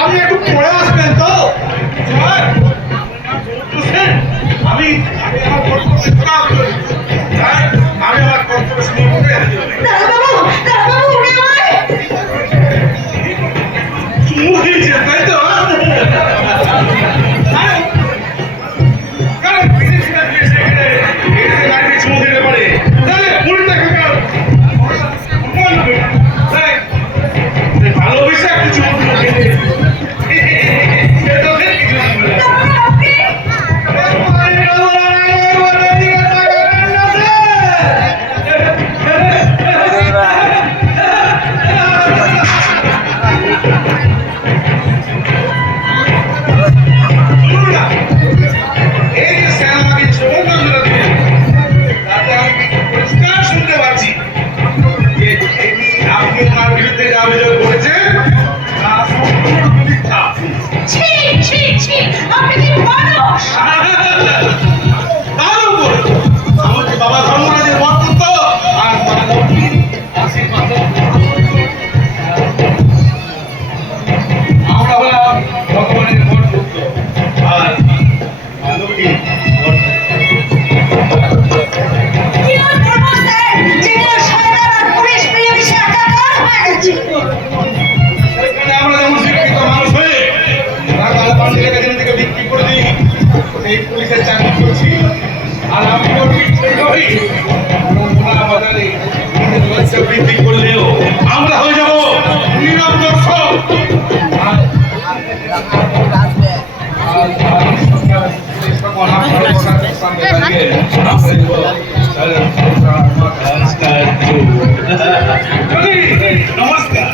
আপনি একটু পরে আসবেন তো? আমি আমার কর্তব্য সময় করে তাই তো ভালোবেসে একটু চুমু পুলিশের চাকরি করছি আর আমি বৃদ্ধি করলেও আমরা হয়ে যাবো নিরপেক্ষ। নমস্কার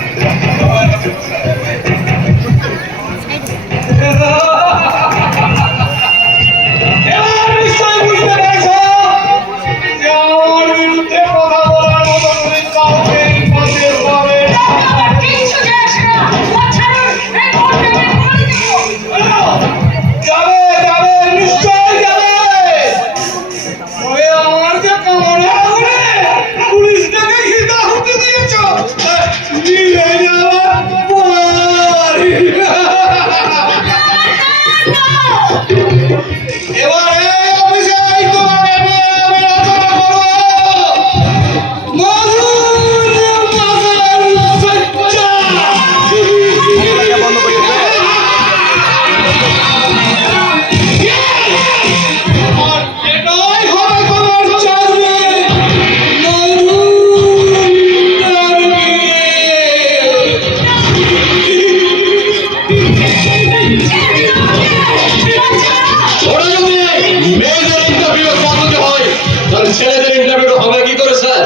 ছেলেদের ইন্টারভিউ হবে কি করে স্যার?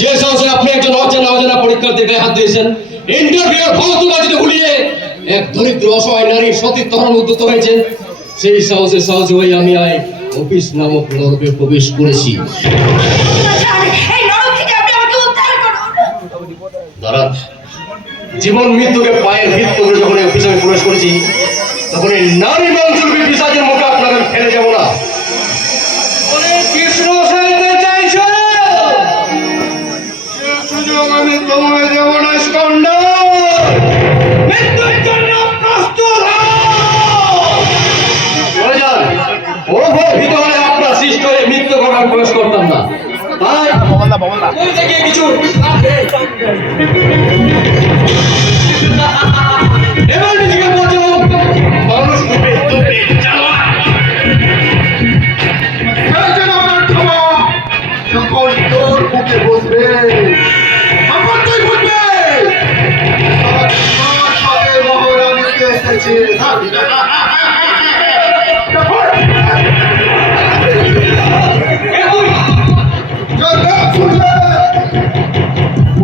যে সাহসে আপনি একজন অজানা পরীক্ষার্থীর গায়ে হাত দিয়েছেন, ইন্টারভিউর ফালতুবাজিতে ভুলিয়ে এক দরিদ্র অসহায় নারীর সতীত্ব হরণ উদ্যত হয়েছেন, সেই সাহসে সাহসী হয়ে আমি অফিস নামক নরকে প্রবেশ করেছি। দাঁড়ান, জীবন মৃত্যুকে পায়ের ভিত্ত করে যখন অফিসে আমি প্রবেশ করেছি, তখন এই নারী মাংসরূপী পিশাচের মুখে আপনাকে ফেলে যাব না। কৃষ্ণ সাইতে চাইছো সুযোগ আমি তোমায় দেব না। স্কন্দ মৃত্যুর জন্য প্রস্তুত হয়ে যান। ও ভীত হলে আপনার সৃষ্ট হয়ে মৃত্যু ঘটনা প্রবেশ করতাম না। তাই কিছু এবার নিজেকে বোঝো, মানুষ রূপে তোকে সকল তোর বুকে বসবে, সকল তুই বুঝবে মহারানীকে এসেছে।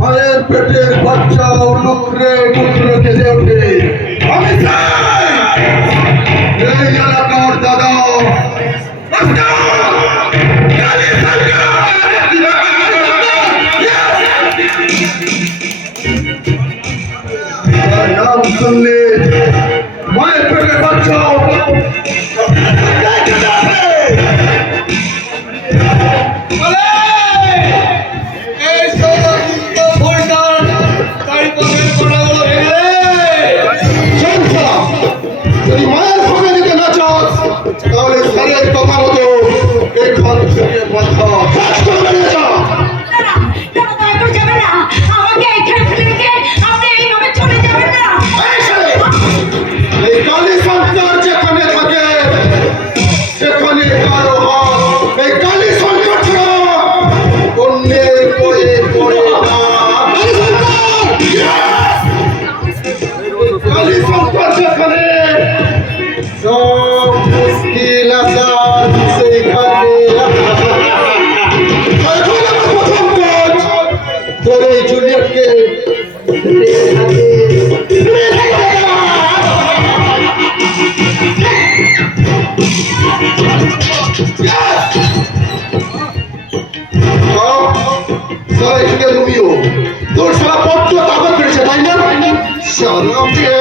মায়ের পেটের বাচ্চা উলুরে টুকরে কেঁদে ওঠে, আমি চাই এই এলাকার দাদা নাম শুনলে মায়ের পেটের বাচ্চা যদি মায়ের সঙ্গে যেতে না চাস তাহলে স্যারের কথা মতো এখান থেকে মাথা কাজ করবে না যা। এই কালী সন্তান যেখানে থাকে সেখানে কারো হাত এই কালী সন্তান ছাড়া অন্যের পরে পড়ে না। কালী সন্তান যেখানে সব মুশকিল আসান সেইখানে। প্রথম কাজ তোর এই জুলিয়েটকে তোর সারা পত্র তাগত করেছে তাই না? সারাকে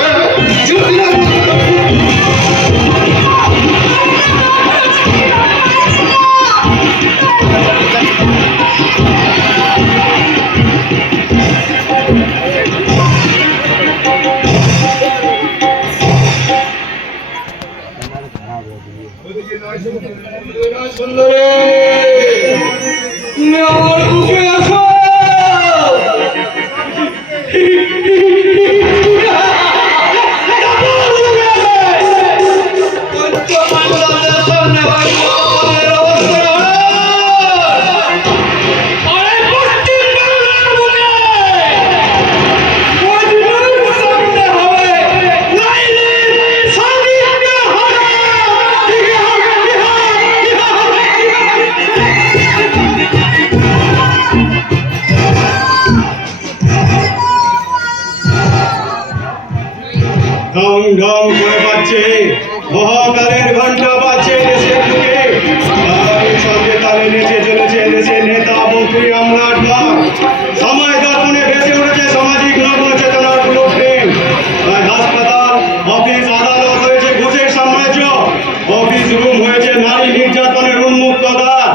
ঢং ঢং করে বাজছে মহাকালের ঘন্টা বাজছে দেশের বুকে। তার সঙ্গে তালে নেচে চলেছে দেশের নেতা মন্ত্রী আমলার ডাক। সময় দর্পণে ভেসে উঠেছে সামাজিক নগ্ন চেতনার ব্লুপ্রিন্ট। তাই হাসপাতাল অফিস আদালত হয়েছে ঘুষের সাম্রাজ্য, অফিস রুম হয়েছে নারী নির্যাতনের উন্মুক্ত দ্বার।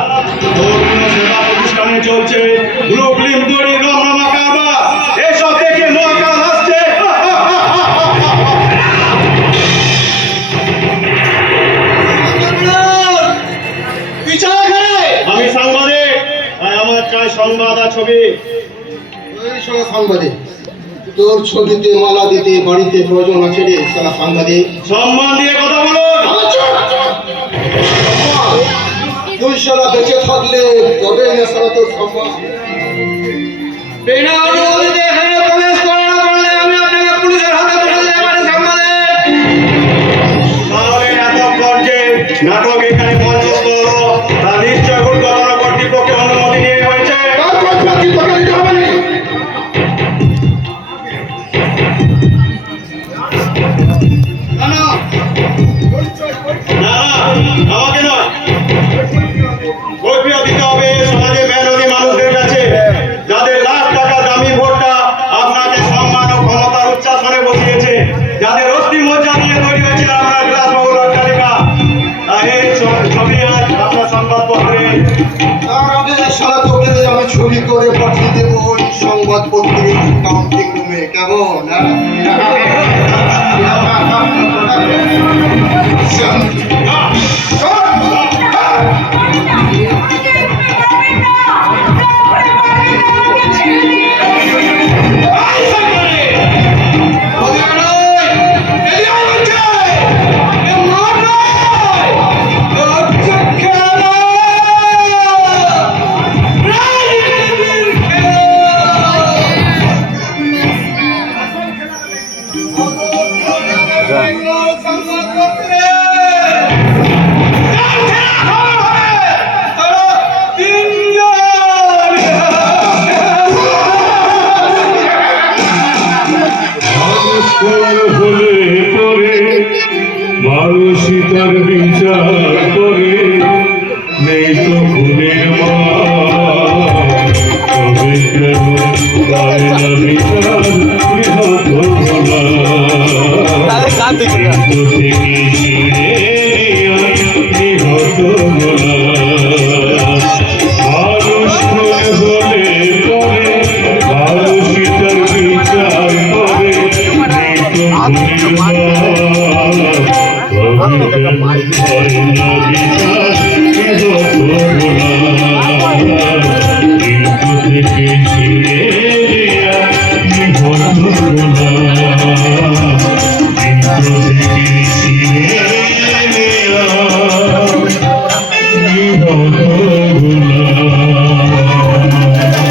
ধর্মীয় সেবা প্রতিষ্ঠানে চলছে ব্লুপ্রিন্ট তৈরি রমরমা কারবার। এসব দেখে মহাকাল হাসছে। আমি সাংবাদিক, তাই আমার চাই সংবাদ আর ছবি। সাংবাদিক তোর ছবিতে মালা দিতে বাড়িতে প্রয়োজন আছে রে সারা সাংবাদিক। সম্মান দিয়ে কথা বলুন। তুই সারা বেঁচে থাকলে তবে না সারা তোর সম্মান। বিনা অনুমতিতে এখানে প্রবেশ করে না বললে আমি আপনাকে পুলিশের হাতে তুলে দিতে পারি সাংবাদিক। তাহলে এতক্ষণ যে নাটক এখানে মঞ্চস্থ হলো তা নিশ্চয় ঊর্ধ্বতন কর্তৃপক্ষের অনুমতি নিয়ে হয়েছে। তারপর বাকি তোকে দিতে হবে না। না আমাকে নয়, কৈফিয়ত দিতে হবে সমাজে মেহনতি মানুষদের কাছে, যাদের লাখ টাকা দামি ভোটটা আপনাকে সম্মান ও ক্ষমতার উচ্চাসনে বসিয়েছে, যাদের অস্থি মজ্জা নিয়ে তৈরি হয়েছে আপনার বিলাসবহুল অট্টালিকা। তাই এই ছবি আজ আপনার সংবাদপত্রে। তার আগে সারা তোকে আমি ছবি করে পাঠিয়ে দেবো ওই সংবাদপত্রের কাউন্টিং রুমে। কেমন? মানুষই তার বিচার করে, নেই তো খুনের মা, তবে কেন পায় না বিচার নিহত ভোলা। থেকে ছিঁড়ে নিহত হয় না বিচার, কেহ করুণা। কিন্তু থেকে